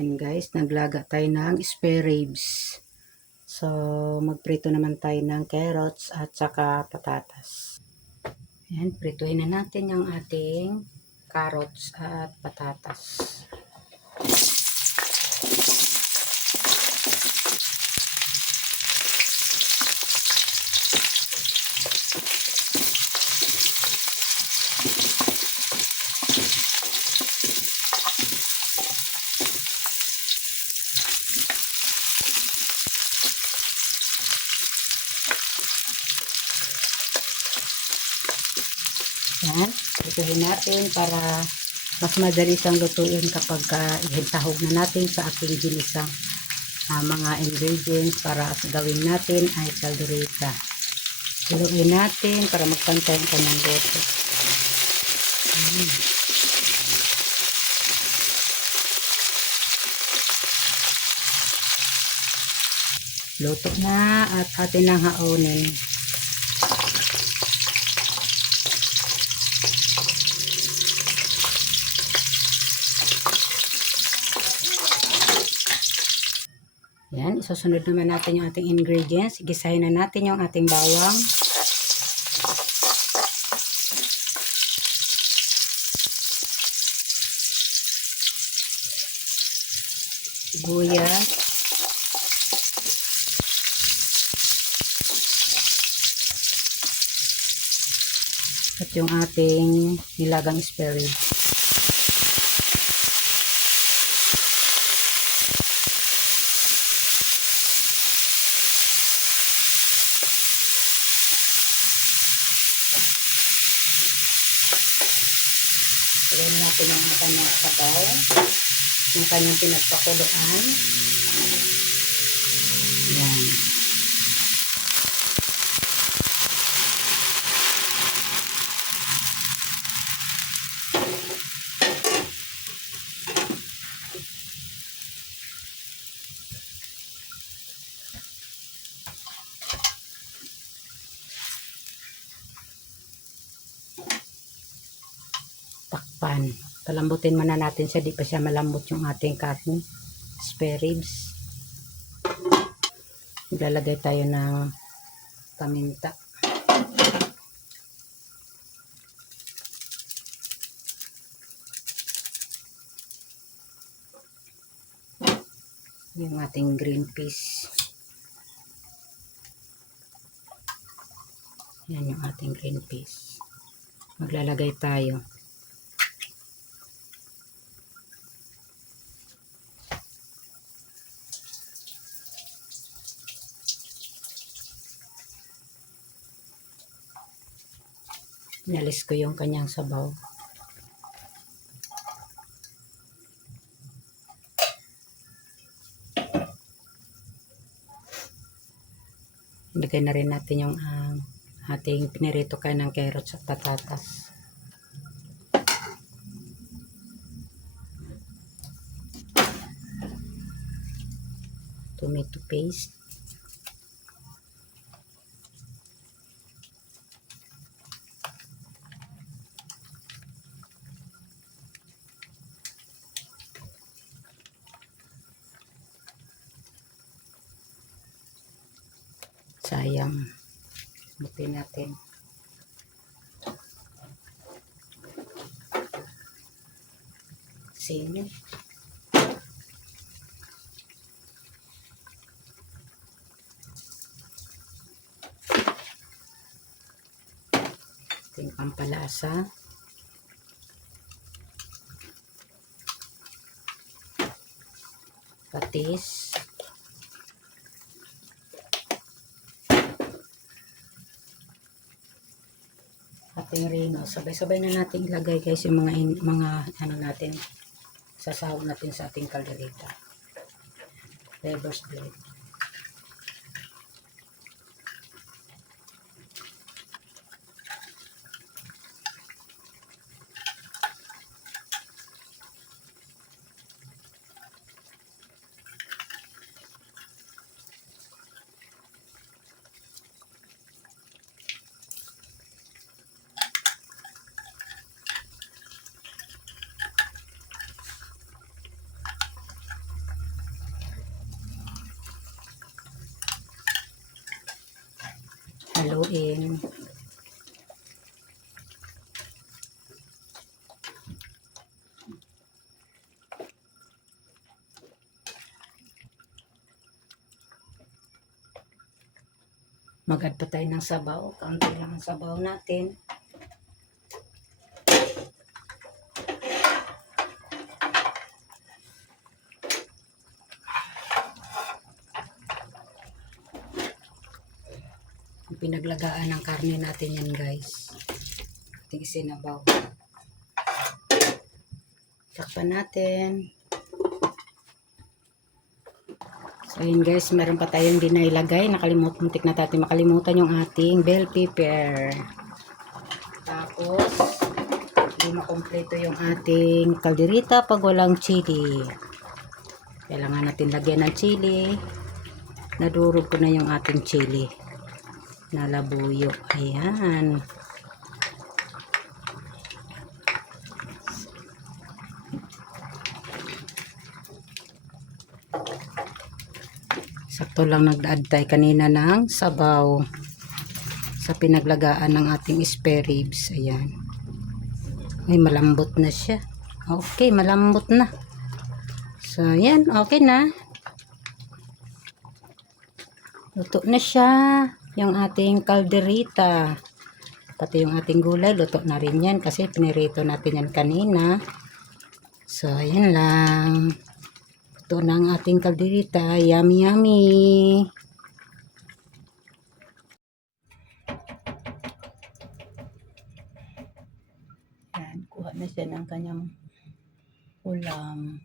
Yan guys, naglaga tayo ng spare ribs. So, magprito naman tayo ng carrots at saka patatas. Yan, prituhin na natin yung ating carrots at patatas. Yan, prituhin natin para mas madali siyang lutuin kapag ihintahog na natin sa ating ginisang mga ingredients para gawin natin ay caldereta. Haluin natin para magpantay ang kanyang luto. Luto na at atin lang haunin. Yan, isusunod naman natin yung ating ingredients. Gisahin na natin yung ating bawang. Sibuyas. At yung ating nilagang spare rib. Pagkain natin yung kanyang sabaw, yung kanyang pinagpakuluan. Yan. Takpan. Palambutin muna natin siya, di pa siya malambot yung ating karne. Spare ribs. Maglalagay tayo ng paminta. Yung ating green peas. Yan yung ating green peas. Maglalagay tayo. Inalis ko yung kanyang sabaw. Ilagay na rin natin yung ating pinirito kayo ng carrots at patatas. Tomato paste. Sayang. Buti natin. Sino? Ating pampalasa. Patis. Ating rino. Sabay-sabay na natin ilagay guys yung mga ano natin. Sasahog natin sa ating caldereta. Reverse blade. haluin. Mag-add pa tayo ng sabaw. Kaunti lang ang sabaw natin. Pinaglagaan ng karne natin yan, guys. Ating isinabaw. Takpan natin. So yun guys, meron pa tayong di nailagay. Muntik na natin makalimutan yung ating bell pepper. Tapos, hindi makompleto yung ating kalderita pag walang chili. Kailangan natin lagyan ng chili. Nadurog ko na yung ating chili. Nalabuyo. Ayan. Sakto lang nag-add tayo kanina ng sabaw sa pinaglagaan ng ating spare ribs. Ayan. Ay, malambot na siya. Okay, malambot na. So, ayan. Okay na. Luto na siya. Yung ating kalderita. Pati yung ating gulay, luto na rin yan kasi pinirito natin yan kanina. So, ayan lang. Luto na ang ating kalderita. Yummy, yummy. Ayan, kuha na siya ng kanyang ulam.